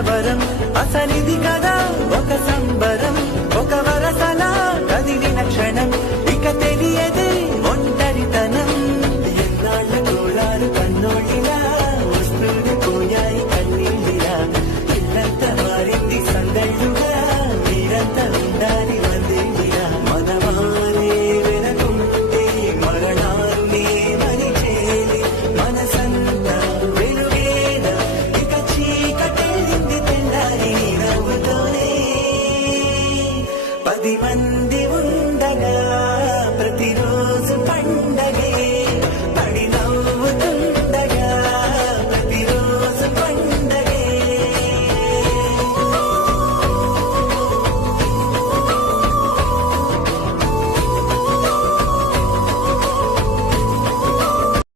వరం అసలిది కదా ఒక సంబరం ఒక వరసలా కదిలిన క్షణం ఇక తెలియదే ఒంటరితనం ఎన్నాళ్ళ కోళారు కన్నోళ్ళిలా